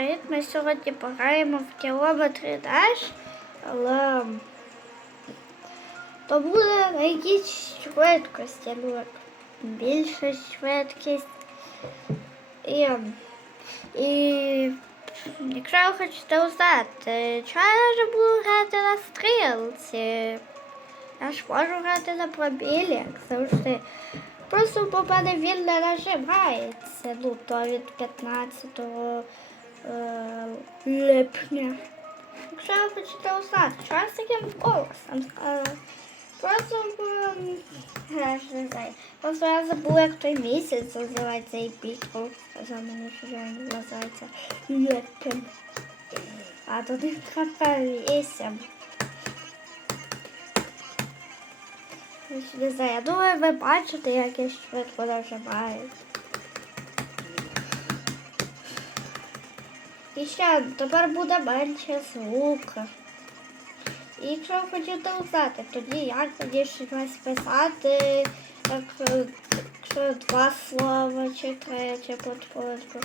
привіт! Ми сьогодні пограємо в кілометри даш, але то буде на якійсь швидкості, ну більша швидкість. І, і якщо ви хочете узнати, чого я вже буду грати на стрілці, я ж можу грати на пробілі, як завжди. Просто в мене він не нажимається, ну то від 15 е, липня. Якщо ви хочете узнати, що з таким голосом. Е, просто бо, м, я ж не знаю. Просто я забула, як той місяць називається і пітку. Мені, що він називається липень. А тут не крапка вісім. Не знаю, я думаю, ви бачите, як я швидко нажимаю. Ще тепер буде менше звука. І якщо ви хочете узнати, тоді як тоді щось писати, як, якщо два слова чи три, чи подходку.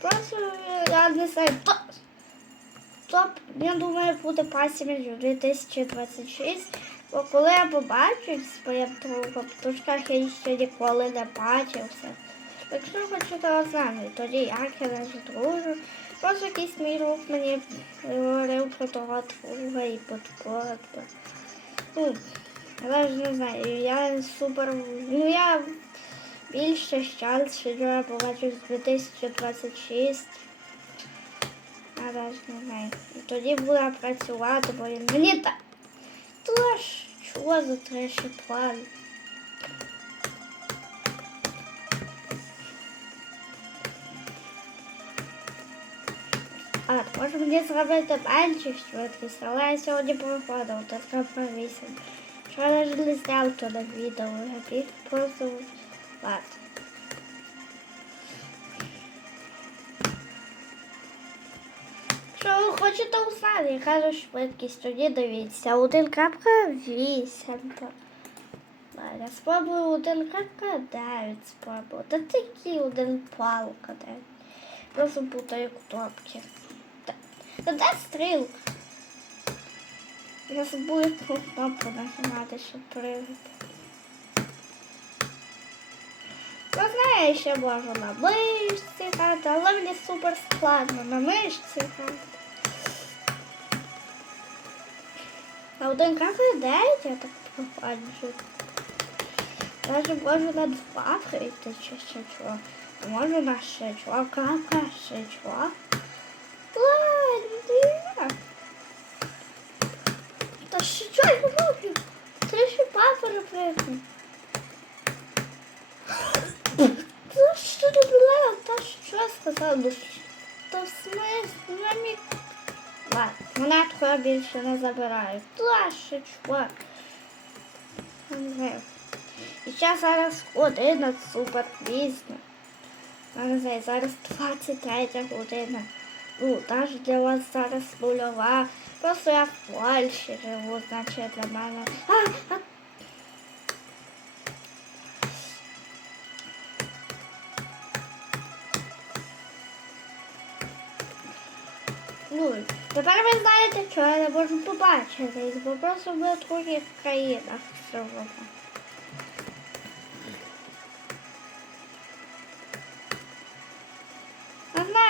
Просто я не знаю. Топ, я думаю, буде пасівність 2026. Бо коли я побачив своїм другом, тушках я ще ніколи не бачився. Якщо хочете знати, тоді як я не дружу. Просто якийсь мій друг мені говорив про того друга і подходку. Ну, але ж не знаю, я супер. Ну я більше щас, що я побачив з 2026. Але ж не знаю. І тоді буду працювати, бо мені так. Тож, що за треші план? А, може мені зробити менше швидкість, але я сьогодні повиходив, то треба 8. Що я навіть не зняв то на відео, я просто ладно. Якщо ви хочете узнати, яка ж швидкість, тоді дивіться. 1.8. Ладно, спробую 1.9 спробую. Та такі один палка де. Просто путаю кнопки. Де стрілка? Я забув яку кнопку нажимати, щоб пригати. Ну, знаю, ще можу на мишці грати, але мені супер складно на мишці грати. На один кафе 9 я так проходжу. Даже можу на два прийти чи ще. Можу на ще чого, кака, ще чого. Та чого я роблю? Ти ще папа робити. Та що робила? Та що сказав? Ну, Та в смислі, на мій... Ладно, монетку я більше не забираю. Та ще чувак. І ще зараз година супер пізно. Я зараз 23 година. Ну, навіть для вас зараз нульова. Просто я в Польщі живу, значить для мене. А, а Ну, тепер ви знаєте, що я не можу побачити, бо просто ми в других країнах живемо.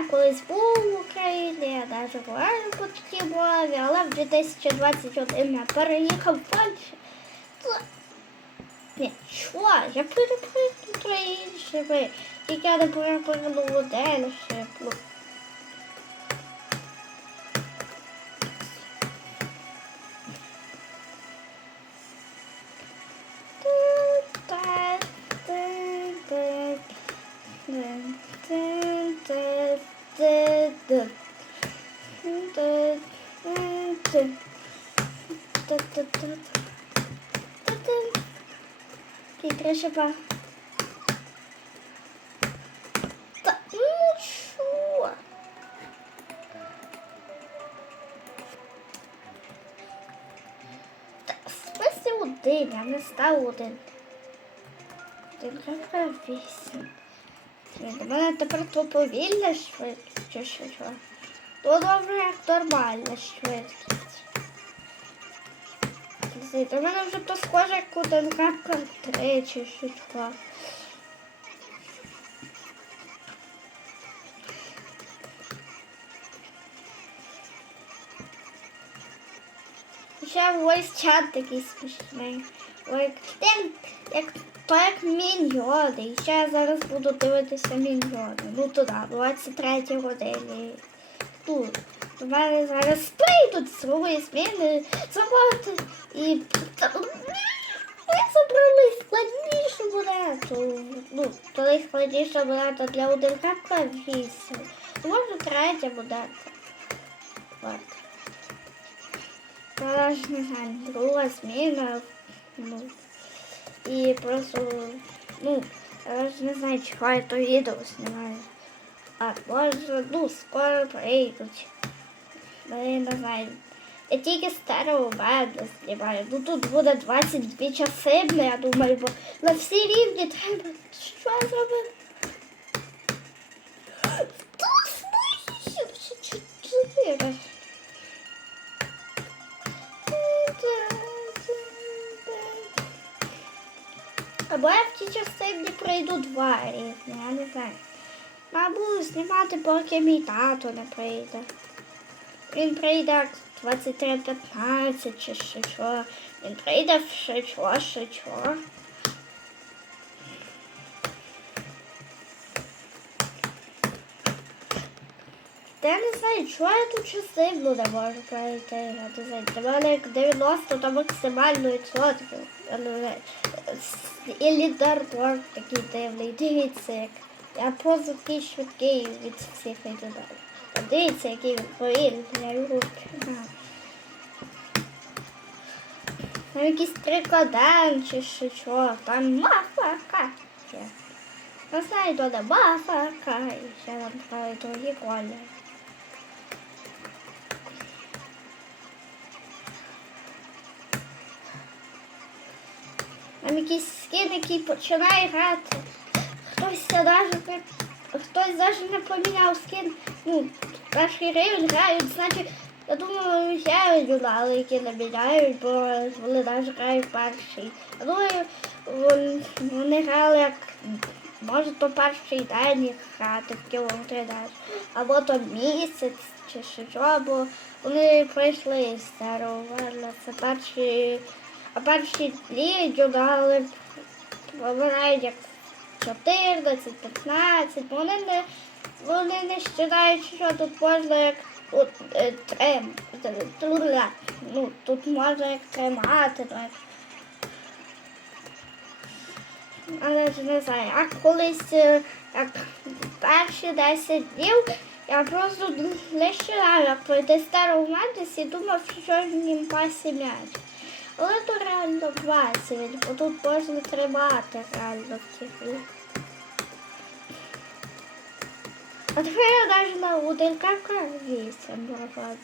Я колись був в Україні, я навіть говорю по такій мові, але в 2021 я переїхав в Польщу. Ні, що? Я переприв іншими, тільки я не переприв дельше. Треба. Та ну що? Та в смысле один, я не став один. Один треба вісім. До мене тепер то повільно швидко. чи що? То добре, як нормальна швидкість. Знаєте, У мене вже то схоже, Денкапка 3 чи що. що. Ще ось чат такий смішний. Ой, як, як, то як міньйони. І ще я зараз буду дивитися міньйони. Ну туди, 23 годині. Тут. Мене зараз прийдуть з другої зміни роботи. І ми забрали складнішу монету. Ну, коли складніша монета для одинка 8. Може третя монета. От. Ж не знаю, друга зміна. Ну, і просто, ну, я ж не знаю, я то відео знімаю. А може, ну, скоро прийдуть. Я не знаю. Я тільки старого беда знімаю. Ну тут буде 22 часи, ну, я думаю, бо на всі рівні треба. Що ще чотири. Або я в ті частині пройду два різні, я не знаю. Мабуть, знімати, поки мій тато не прийде. Він прийде як 23.15 чи ще що. Він прийде в ще що, ще я не знаю, чого я тут частину не можу пройти. Я не знаю, для мене як 90 то максимально відсотків. Я не знаю. І лідерборд такий дивний. Дивіться, як я просто такий швидкий від всіх лідерів. Дивіться, який він повільний, я його вчинаю. Там якийсь трикоден чи що, там мафака. Не знаю, то де мафака. І ще там треба другі кольори. Там якийсь скин, який починає грати. Хтось навіть хтось навіть не поміняв скин. Ну, перший рівень грають, значить, я думаю, я юнали, які не бо вони навіть грають перший. Я думаю, вон- вони грали як, може, то перший день їх грати в кілометри навіть. Або то місяць чи що, або вони прийшли з старого Верла. Це перші, а перші дні юнали вибирають як 14, 15, вони не, вони не вважають, що тут можна як тут е, трем, е, ну, тут можна як тримати. Так. Але ж не знаю, а колись е, як перші 10 днів я просто лише пройти стару медиці і думав, що їм пасі м'яч. Але то реально пасі, бо тут можна тримати реально в іграх. А тепер я навіть на УДК 8 багато.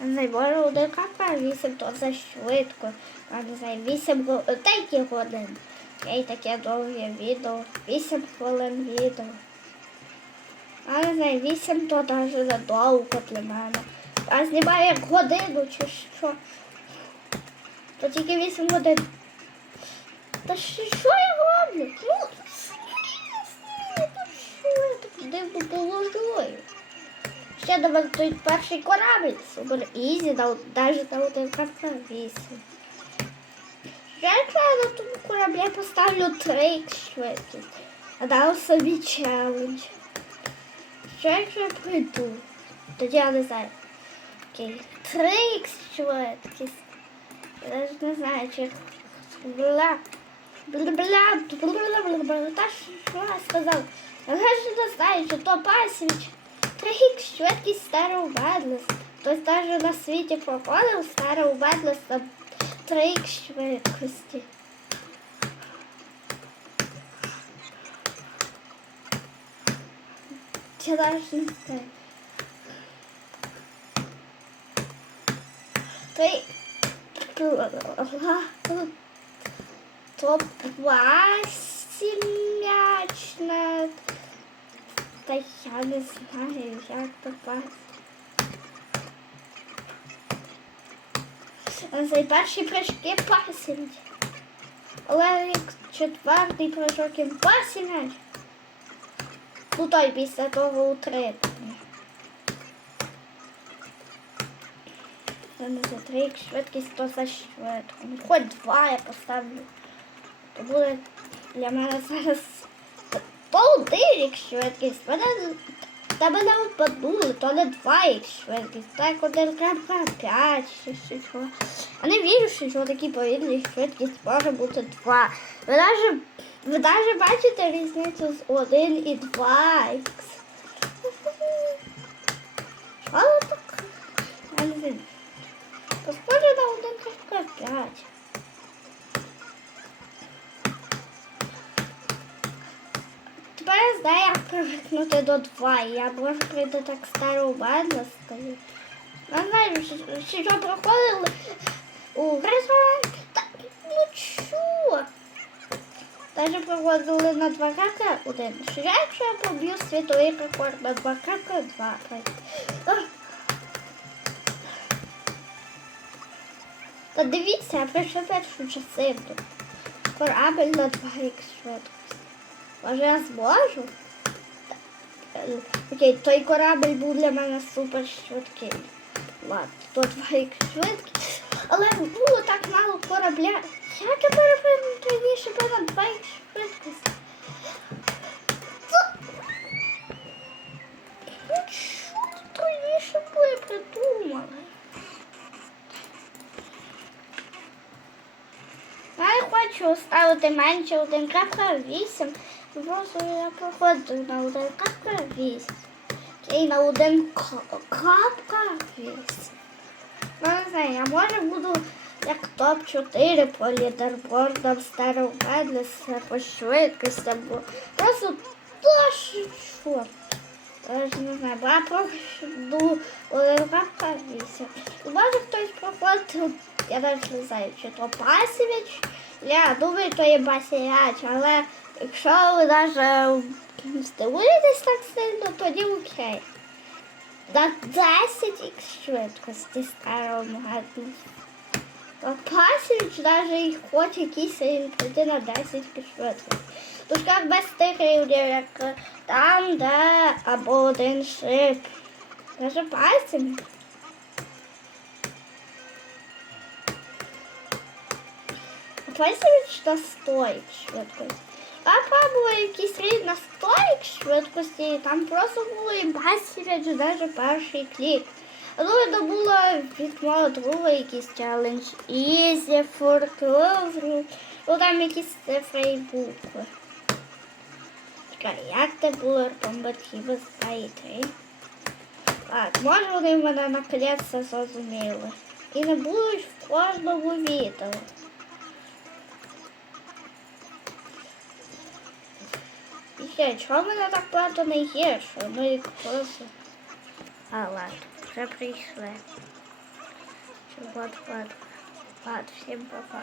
Я не знаю, може УДК 8 то за швидко. Я не знаю, 8 го- та годин. Я й таке довге відео. 8 хвилин відео. А не знаю, 8 то навіть задовго для мене. А знімаю як годину чи що. То тільки 8 годин. Та що, я роблю? Ну, так дивно положую? Ще до мене той перший корабль. Супер ізі, навіть на один карта 8. Ще якщо я на тому кораблі я поставлю 3 швидкість. А дав собі челендж. Що якщо я прийду? Тоді я не знаю. Окей. 3 швидкість. Не знаю, чи бла. Бла бла бла бла Та що я сказав? Навіть не знаю, що то пасіч. Трохи швидкість старого Бедлес. Хтось навіть на світі проходив старого Бедлес на три швидкості. Чи навіть не. Три. Топ 2 сім'ячна Та я не знаю, то пасти. За перші прыжки пасінь. Але як четвертий прыжок і пасінь. Ну той після того утримання. Це за три, як швидкість, за швидко. Ну, хоч два я поставлю. То буде для мене зараз то один як швидкість. Мене тебе не впадули, то не два як швидкість. Так один крапка п'ять, чи що. А не вірю, що такі повільні швидкість може бути два. Ви навіть, ви навіть бачите різницю з один і два. Але так. Я не знаю. Один крапка п'ять. Тепер я знаю, як привикнути до 2. Я можу прийти так стару бедно стою. Я знаю, що, проходили у ресторан. Та, ну чого? Даже проходили на 2 рака один. Що я, якщо я поб'ю світовий рекорд на 2 рака 2. Та дивіться, я прийшла першу частину. Корабель на 2 х швидкості. Може я зможу? Окей, той корабель був для мене супер швидкий. Ладно, то 2 х швидкість. Але було так мало корабля. Як я перепину раніше була 2 х швидкість? Це- що тут раніше були придумали? Я хочу ставити менше 1.8. Просто я проходжу на 1.8. І на 1.8. Ну, не знаю, я може буду як топ-4 по лідербордам старого Бедлеса по швидкостям. Бо просто то що. Я ж не знаю, бо я пройду 1.8. І може хтось проходив, я навіть не знаю, чи то Пасівич. Я думаю, то є Басіяч, але якщо ви навіть здивуєтесь так сильно, тоді окей. На 10 х швидкості Бедлеса. А Пасіч навіть і хоче якийсь він прийти на 10 х швидкості. Тож як без тих рівнів, як там, де або один шип. Даже пальцем. Пальцем на 100 швидкості. А пробували якийсь рід на 100 швидкості, і там просто було і басівець, навіть перший клік. Думаю, то було від мого друга якийсь челендж. Easy for. Ну там якісь цифри і букви. Чекай, як це було комбативи з три? Так, може вони мене наконець-то зрозуміли. І не будуть в кожному відео. Ще, чого мене так багато не є, що ми їх просто. А, ладно, вже прийшли. От, от, от, всім пока.